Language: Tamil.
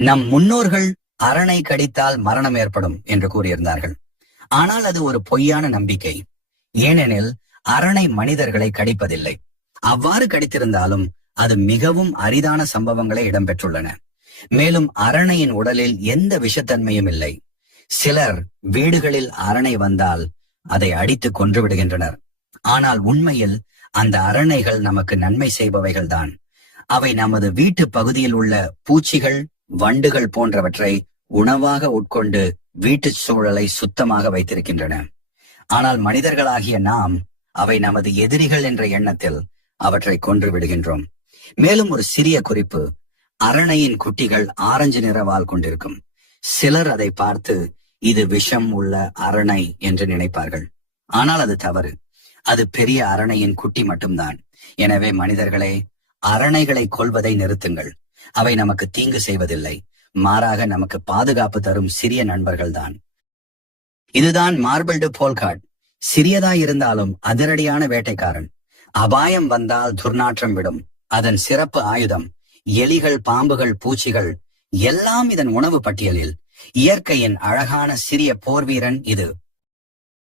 நம் முன்னோர்கள் அரணை கடித்தால் மரணம் ஏற்படும் என்று கூறியிருந்தார்கள். ஆனால் அது ஒரு பொய்யான நம்பிக்கை. ஏனெனில் அரணை மனிதர்களை கடிப்பதில்லை. அவ்வாறு கடித்திருந்தாலும் அது மிகவும் அரிதான சம்பவங்களை இடம்பெற்றுள்ளன. மேலும் அரணையின் உடலில் எந்த விஷத்தன்மையும் இல்லை. சிலர் வீடுகளில் அரணை வந்தால் அதை அடித்து கொன்று விடுகின்றனர் ஆனால் உண்மையில் அந்த அரணைகள் நமக்கு நன்மை செய்பவைகள்தான். அவை நமது வீட்டு பகுதியில் உள்ள பூச்சிகள் வண்டுகள் போன்றவற்றை உணவாக உட்கொண்டு வீட்டுச் சூழலை சுத்தமாக வைத்திருக்கின்றன. ஆனால் மனிதர்களாகிய நாம் அவை நமது எதிரிகள் என்ற எண்ணத்தில் அவற்றை கொன்று விடுகின்றோம். மேலும் ஒரு சிறிய குறிப்பு அரணையின் குட்டிகள் ஆரஞ்சு நிறவால் கொண்டிருக்கும். சிலர் அதை பார்த்து இது விஷம் உள்ள அரணை என்று நினைப்பார்கள். ஆனால் அது தவறு. அது பெரிய அரணையின் குட்டி மட்டும்தான். எனவே மனிதர்களே அரணைகளை கொள்வதை நிறுத்துங்கள். அவை நமக்கு தீங்கு செய்வதில்லை. மாறாக நமக்கு பாதுகாப்பு தரும் சிறிய நண்பர்கள்தான். இதுதான் மார்பிள்டு போல்காட் சிறியதாய் இருந்தாலும் அதிரடியான வேட்டைக்காரன். அபாயம் வந்தால் துர்நாற்றம் விடும். அதன் சிறப்பு ஆயுதம் எலிகள் பாம்புகள் பூச்சிகள் எல்லாம் இதன் உணவு பட்டியலில். இயற்கையின் அழகான சிறிய போர்வீரன் இது.